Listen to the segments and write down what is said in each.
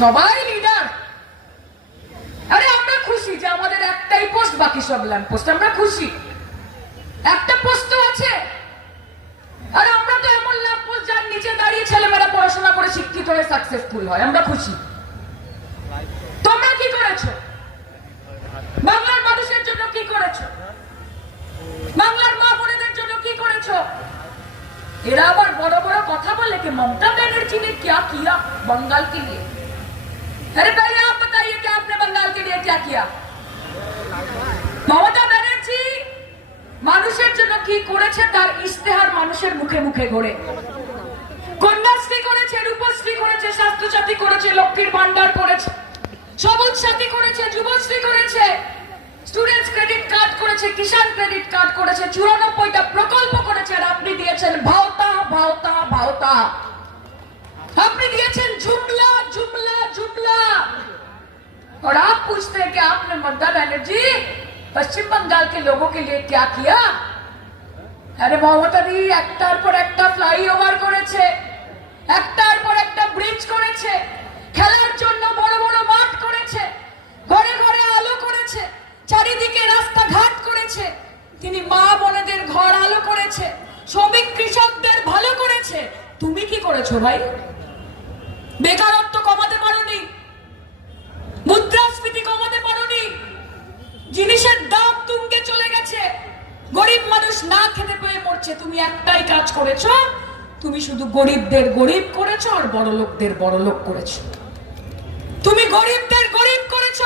সবাই লিডার আরে, আমরা খুশি যে আমাদের একটাই পোস্ট বাকি সব ল্যাম্প পোস্ট আমরা খুশি। একটা পোস্ট আছে। আরে, আমরা তো এমন ল্যাম্প পোস্ট যার নিচে দাঁড়িয়ে ছেলেমেয়েরা পড়াশোনা করে শিক্ষিত হয়ে সাকসেসফুল হয়। আমরা খুশি। তোমরা কি করেছ? বাংলার মানুষের জন্য কি করেছ? বাংলার মা বোনেদের জন্য কি করেছ? এরা আবার বড় বড় কথা বলে কি মমতা ব্যানার্জি নে কিয়া কিয়া? বঙ্গাল কে লিয়ে। अरे पहले आप बताइए कि आपने बंगाल के लिए क्या किया মমতা ব্যানার্জি মানুষের জন্য কি করেছে তার ইশতেহার মানুষের মুখে মুখে ঘোরে কন্যাশ্রী করেছে রূপশ্রী করেছে স্বাস্থ্যসাথী করেছে লক্ষ্মীর ভান্ডার করেছে সবুজ সাথী করেছে যুবশ্রী করেছে স্টুডেন্টস ক্রেডিট কার্ড করেছে কিষাণ ক্রেডিট কার্ড করেছে চুরানব্বইটা প্রকল্প করেছে আর আপনি দিয়েছেন ভাওতা ভাওতা ভাওতা आप पूछते हैं कि आपने ममता बनर्जी पश्चिम बंगाल के लोगों के लिए क्या किया আরে মমতা দি একটার পর একটা ফ্লাইওভার করেছে একটার পর একটা ব্রিজ করেছে খেলার জন্য বড় বড় মাঠ করেছে ঘরে ঘরে আলো করেছে চারিদিকে রাস্তাঘাট করেছে তিনি মা বোনেদের ঘর আলো করেছে শ্রমিক কৃষকদের ভালো করেছে তুমি কি করেছো ভাই বেকারত্ব মানুষ না খেতে পেয়ে মরছে, তুমি একটাই কাজ করেছ, তুমি শুধু গরিবদের গরিব করেছ আর বড় লোকদের বড় লোক করেছ। তুমি গরিবদের গরিব করেছ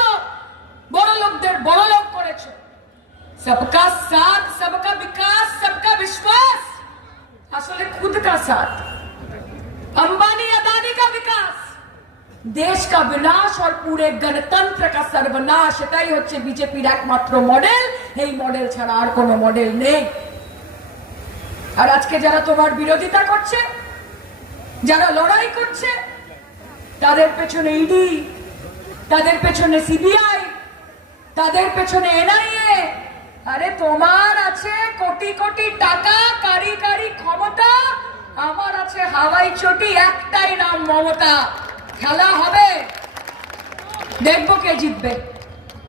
বড় লোকদের বড় লোক করেছ। সবকা সাথ, সবকা বিকাশ, সবকা বিশ্বাস। আসলে খুদ কা সাথ। দেশ কা বিনাশ আর পুরে গণতন্ত্র কা সর্বনাশ, এটাই হচ্ছে বিজেপির একমাত্র মডেল এই মডেল ছাড়া আর কোনো মডেল নেই। আর আজকে যারা তোমার বিরোধিতা করছে, যারা লড়াই করছে, তাদের পেছনে ইডি তাদের পেছনে সিবিআই তাদের পেছনে এনআইএ আরে তোমার আছে কোটি কোটি টাকা কারি কারি ক্ষমতা, আমার আছে হাওয়াই চটি, একটাই নাম মমতা। খেলা হবে। দেখব কে জিতবে।